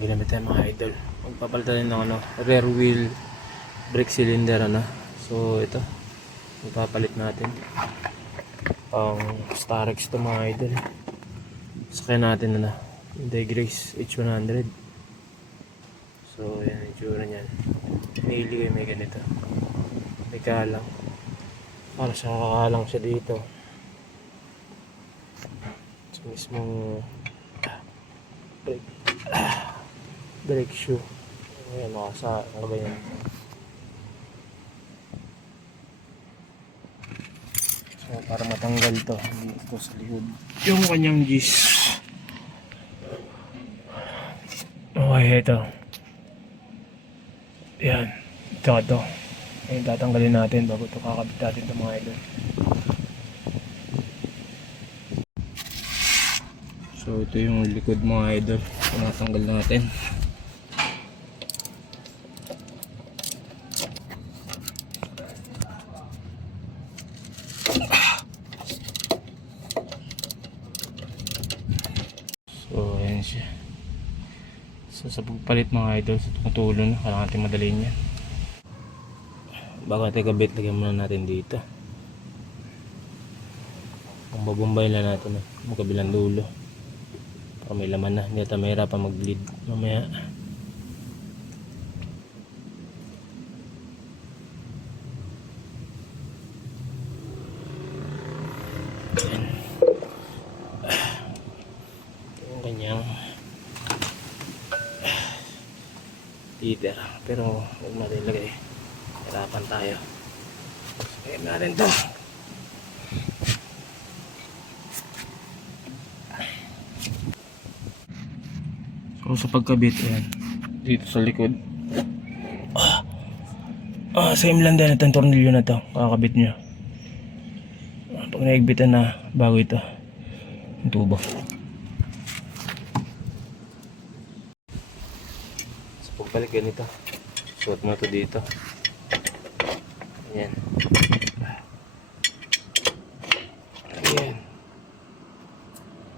ginamit tayo mga idol. Magpapalitan ng rear wheel brake cylinder So ito, ipapalit natin. Ang Starex to mga idol. Sakyan natin Hyundai Grace H100. So yan yung itsura niyan. Maili kayo may ganito. May kalang. Para sa kakalang siya dito. So mismong brake shoe. Ayan, ano ba yan? So para matanggal to, hindi ito sa lihod yung kanyang gis. Okay, ito. Yan, ito. Ayun, tatanggalin natin bago ito kakabit natin ito mga idol. So ito yung likod mga idol, tinatanggal natin. So ayan siya. So sa pagpalit mga idol, sa tumutulo na, kailangan natin madaliin yan. Bago natin kabit, lagyan muna natin dito. Kung babumbayin na natin ang kabilang dulo. Para may laman na, hindi natin mahirapan mag-bleed mamaya. Ayan. Yung kanyang heater, pero huwag natin ilagay, hirapan tayo. Lagyan natin to. So sa pagkabit, ayan, dito sa likod same lang din itong tornilyo na to, kakabit nyo pag naigbitan na bago ito yung tubo. So pagbalik ganito, suot mo ito dito, ayan,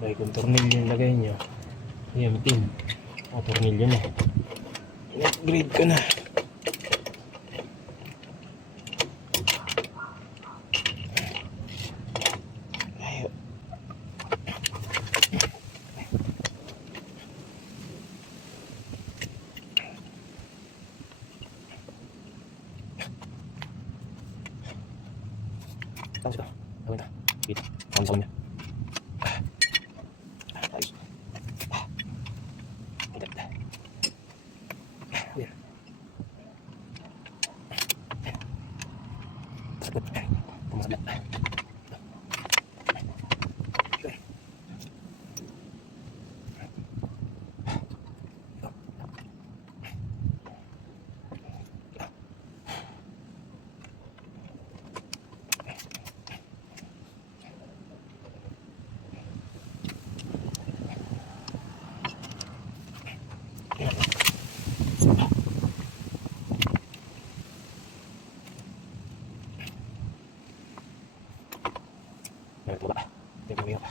bago kung tornilyo yung lagay nyo, ayan, pin tornilyo na, in-upgrade ko na. Tapos ka, gawin ka. Dito, ang sound niya. Ayos. Ganda. Ayan. Sagot. Pumasabit. Ito ba? Ito ba?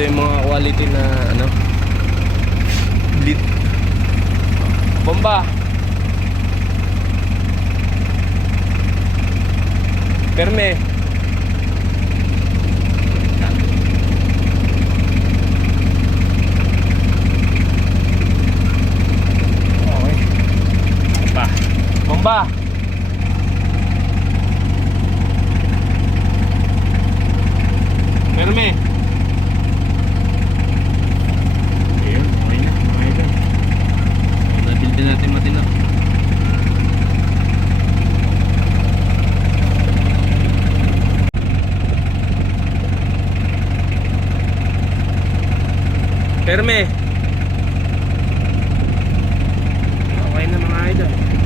Ito yung mga quality na bleed bomba, perme, okay, bomba, perme. Natin matino. Perme. na mga idol.